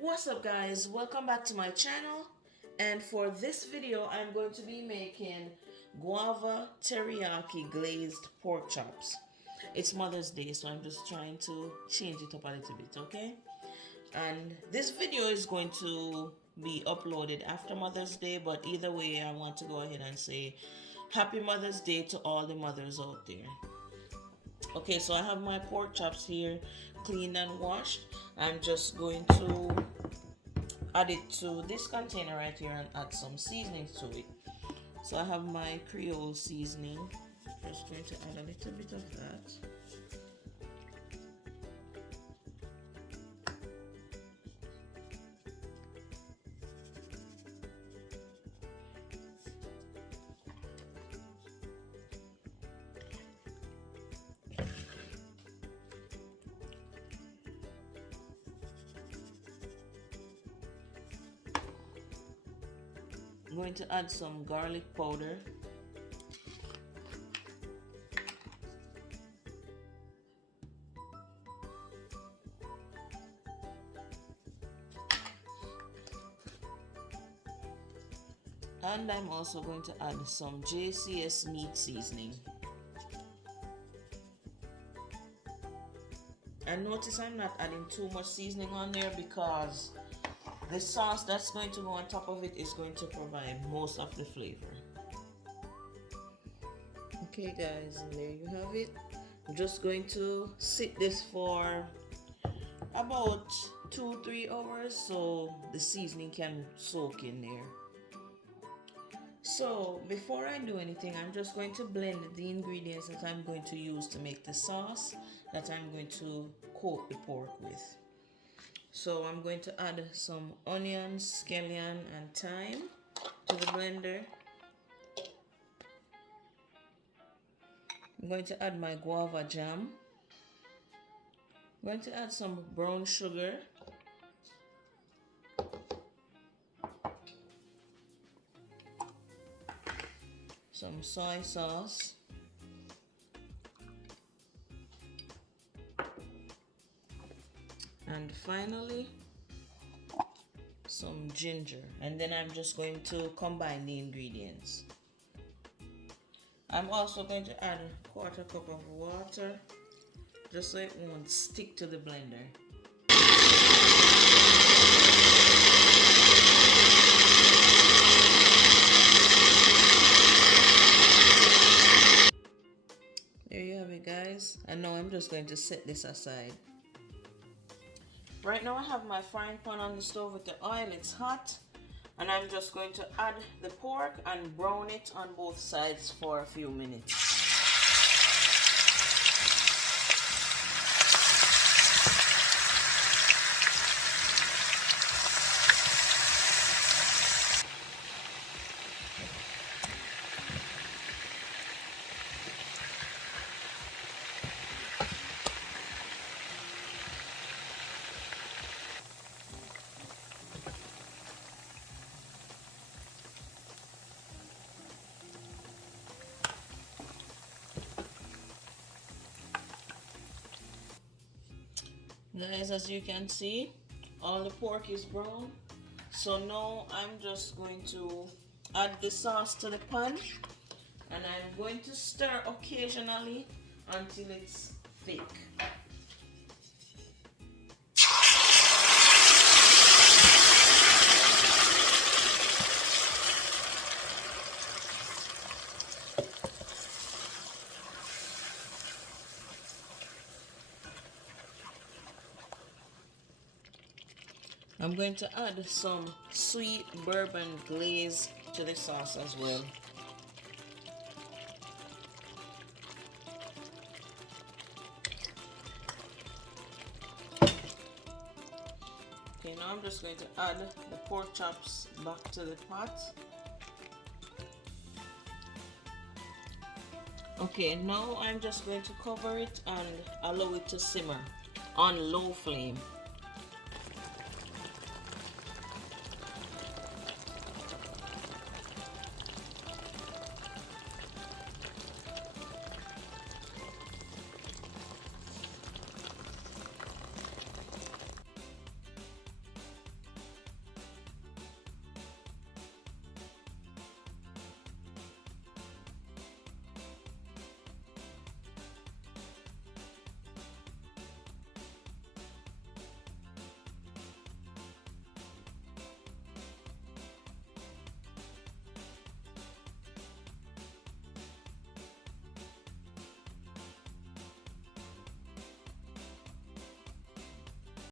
What's up guys, welcome back to my channel, and for this video I'm going to be making guava teriyaki glazed pork chops. It's Mother's Day, so I'm just trying to change it up a little bit, okay? And this video is going to be uploaded after Mother's Day, but either way I want to go ahead and say happy Mother's Day to all the mothers out there. Okay, so I have my pork chops here cleaned and washed. I'm just going to add it to this container right here and add some seasonings to it. So I have my Creole Seasoning. Just going to add a little bit of that. I'm going to add some garlic powder. And I'm also going to add some JCS Meat Seasoning. And notice I'm not adding too much seasoning on there because the sauce that's going to go on top of it is going to provide most of the flavor. Okay guys, and there you have it. I'm just going to sit this for about 2-3 hours so the seasoning can soak in there. So before I do anything, I'm just going to blend the ingredients that I'm going to use to make the sauce that I'm going to coat the pork with. So I'm going to add some onions, scallion, and thyme to the blender. I'm going to add my guava jam. I'm going to add some brown sugar. Some soy sauce. And finally, some ginger. And then I'm just going to combine the ingredients. I'm also going to add a 1/4 cup of water, just so it won't stick to the blender. There you have it guys. And now I'm just going to set this aside. Right now I have my frying pan on the stove with the oil. It's hot, and I'm just going to add the pork and brown it on both sides for a few minutes. Guys, as you can see, all the pork is brown. So now I'm just going to add the sauce to the pan, and I'm going to stir occasionally until it's thick. I'm going to add some sweet bourbon glaze to the sauce as well. Okay, now I'm just going to add the pork chops back to the pot. Okay, now I'm just going to cover it and allow it to simmer on low flame.